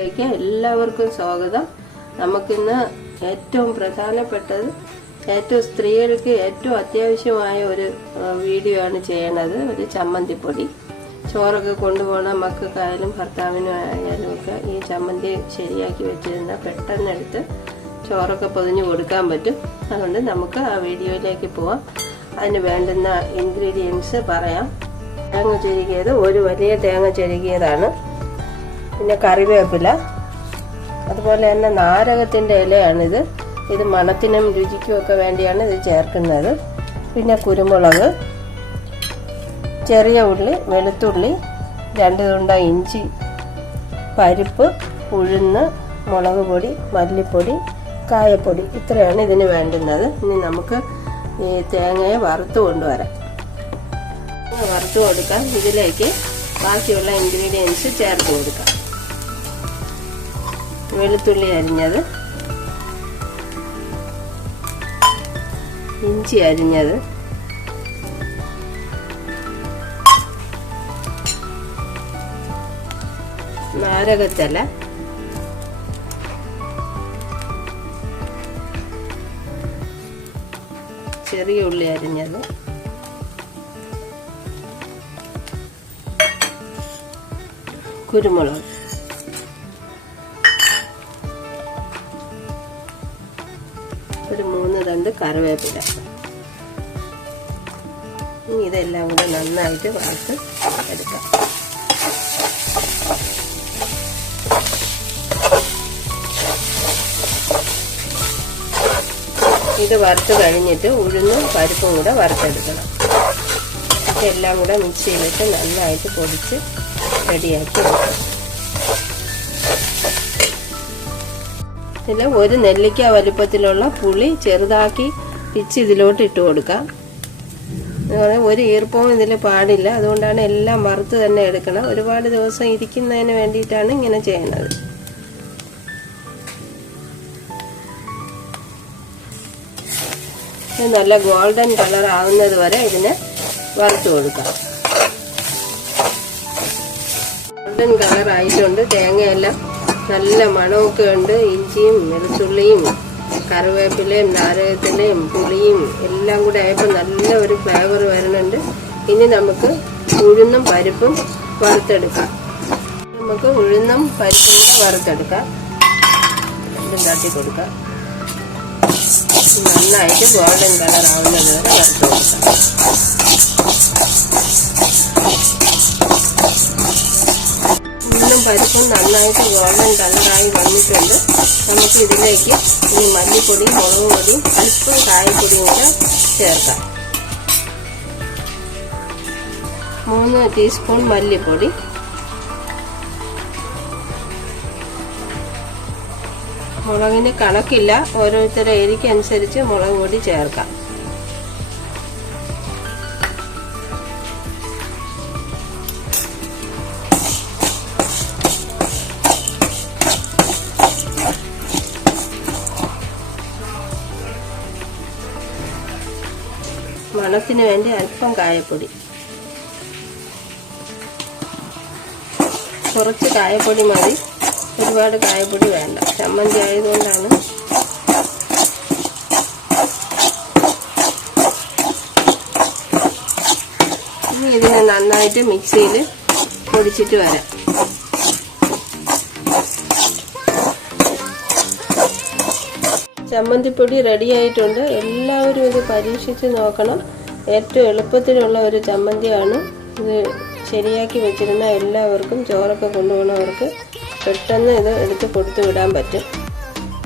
വീഡിയോയിലേക്ക് എല്ലാവർക്കും സ്വാഗതം. നമുക്കിന്ന് ഏറ്റവും പ്രധാനപ്പെട്ടത്, ഏറ്റവും സ്ത്രീകൾക്ക് ഏറ്റവും അത്യാവശ്യമായ ഒരു വീഡിയോ ആണ് ചെയ്യണത്. ഒരു ചമ്മന്തിപ്പൊടി. ചോറൊക്കെ കൊണ്ടുപോകണ മക്കൾക്കായാലും ഭർത്താവിനും ആയാലും ഒക്കെ ഈ ചമ്മന്തി ശരിയാക്കി വെച്ചിരുന്ന പെട്ടെന്നെടുത്ത് ചോറൊക്കെ പൊതിഞ്ഞു കൊടുക്കാൻ പറ്റും. അതുകൊണ്ട് നമുക്ക് ആ വീഡിയോയിലേക്ക് പോവാം. അതിന് വേണ്ടുന്ന ഇൻഗ്രീഡിയൻസ് പറയാം. തേങ്ങ ചുരുക്കിയത്, ഒരു വലിയ തേങ്ങ ചുരുക്കിയതാണ്. പിന്നെ കറിവേപ്പില, അതുപോലെ തന്നെ നാരകത്തിൻ്റെ ഇലയാണിത്. ഇത് മണത്തിനും രുചിക്കും ഒക്കെ വേണ്ടിയാണ് ഇത് ചേർക്കുന്നത്. പിന്നെ കുരുമുളക്, ചെറിയ ഉള്ളി, വെളുത്തുള്ളി, 2 തുണ്ട ഇഞ്ചി, പരിപ്പ്, ഉഴുന്ന്, മുളക് പൊടി, മല്ലിപ്പൊടി, കായപ്പൊടി, ഇത്രയാണ് ഇതിന് വേണ്ടുന്നത്. ഇനി നമുക്ക് ഈ തേങ്ങയെ വറുത്ത് കൊണ്ടുവരാം. വറുത്ത് കൊടുക്കാം. ഇതിലേക്ക് ബാക്കിയുള്ള ഇൻഗ്രീഡിയൻസ് ചേർത്ത് കൊടുക്കാം. വെളുത്തുള്ളി അരിഞ്ഞത്, ഇഞ്ചി അരിഞ്ഞത്, നാരകത്തല, ചെറിയ ഉള്ളി അരിഞ്ഞത്, കുരുമുളക്, ഒരു 3 തണ്ട് കറിവേപ്പില. ഇനി ഇതെല്ലാം കൂടെ നന്നായിട്ട് വറുത്ത് എടുക്കാം. ഇത് വറുത്ത് കഴിഞ്ഞിട്ട് ഉഴുന്നും പരിപ്പും കൂടെ വറുത്തെടുക്കണം. ഇതെല്ലാം കൂടെ മിക്സിയിലിട്ട് നന്നായിട്ട് പൊടിച്ച് റെഡിയാക്കി എടുക്കാം. ഇതിൽ ഒരു നെല്ലിക്ക വലുപ്പത്തിലുള്ള പുളി ചെറുതാക്കി പിച്ച് ഇതിലോട്ട് ഇട്ട് കൊടുക്കാം. ഒരു ഈർപ്പവും ഇതിൽ പാടില്ല. അതുകൊണ്ടാണ് എല്ലാം വറുത്ത് തന്നെ എടുക്കണം. ഒരുപാട് ദിവസം ഇരിക്കുന്നതിന് വേണ്ടിയിട്ടാണ് ഇങ്ങനെ ചെയ്യുന്നത്. നല്ല ഗോൾഡൻ കളർ ആവുന്നത് വരെ ഇതിനെ വറുത്ത് കൊടുക്കാം. ഗോൾഡൻ കളർ ആയിട്ടുണ്ട്. തേങ്ങയെല്ലാം നല്ല മണമൊക്കെ ഉണ്ട്. ഇഞ്ചിയും വെളുത്തുള്ളിയും കറിവേപ്പിലയും നാരകത്തിലയും പുളിയും എല്ലാം കൂടെ ആയപ്പോൾ നല്ല ഒരു ഫ്ലേവർ വരുന്നുണ്ട്. ഇനി നമുക്ക് ഉഴുന്നും പരിപ്പും വറുത്തെടുക്കാം. നമുക്ക് ഉഴുന്നും പരിപ്പും കൂടെ വറുത്തെടുക്കാം. രണ്ടും തട്ടി കൊടുക്കാം. നന്നായിട്ട് ഗോൾഡൻ കളർ ആവുന്നത് വരെ വറുത്ത് കൊടുക്കാം. ഉഴുന്നും പരിപ്പും നന്നായിട്ട് ഗോൾഡൻ കളറായി വന്നിട്ടുണ്ട്. നമുക്ക് ഇതിലേക്ക് ഈ മല്ലിപ്പൊടി, മുളക് പൊടി, അല്പം കായപ്പൊടിയും കൂടെ ചേർക്കാം. 3 ടീസ്പൂൺ മല്ലിപ്പൊടി, മുളകിന് കണക്കില്ല, ഓരോരുത്തരുടെ എരിക്കനുസരിച്ച് മുളക് പൊടി ചേർക്കാം. മണത്തിന് വേണ്ടി അല്പം കായപ്പൊടി, കുറച്ച് കായപ്പൊടി മതി, ഒരുപാട് കായപ്പൊടി വേണ്ട. ചമ്മന്തി ആയതുകൊണ്ടാണ്. ഇനി ഇതിനെ നന്നായിട്ട് മിക്സിയിൽ പൊടിച്ചിട്ട് വരാം. ചമ്മന്തിപ്പൊടി റെഡി ആയിട്ടുണ്ട്. എല്ലാവരും ഇത് പരീക്ഷിച്ച് നോക്കണം. ഏറ്റവും എളുപ്പത്തിലുള്ള ഒരു ചമ്മന്തിയാണ് ഇത്. ശരിയാക്കി വെച്ചിരുന്ന എല്ലാവർക്കും, ചോറൊക്കെ കൊണ്ടുപോകുന്നവർക്ക് പെട്ടെന്ന് ഇത് എടുത്ത് കൊടുത്തു വിടാൻ പറ്റും.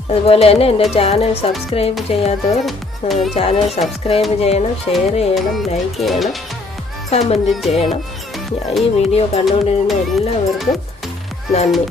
അതുപോലെ തന്നെ എൻ്റെ ചാനൽ സബ്സ്ക്രൈബ് ചെയ്യാത്തവർ ചാനൽ സബ്സ്ക്രൈബ് ചെയ്യണം, ഷെയർ ചെയ്യണം, ലൈക്ക് ചെയ്യണം, കമൻറ്റ് ചെയ്യണം. ഈ വീഡിയോ കണ്ടുകൊണ്ടിരുന്ന എല്ലാവർക്കും നന്ദി.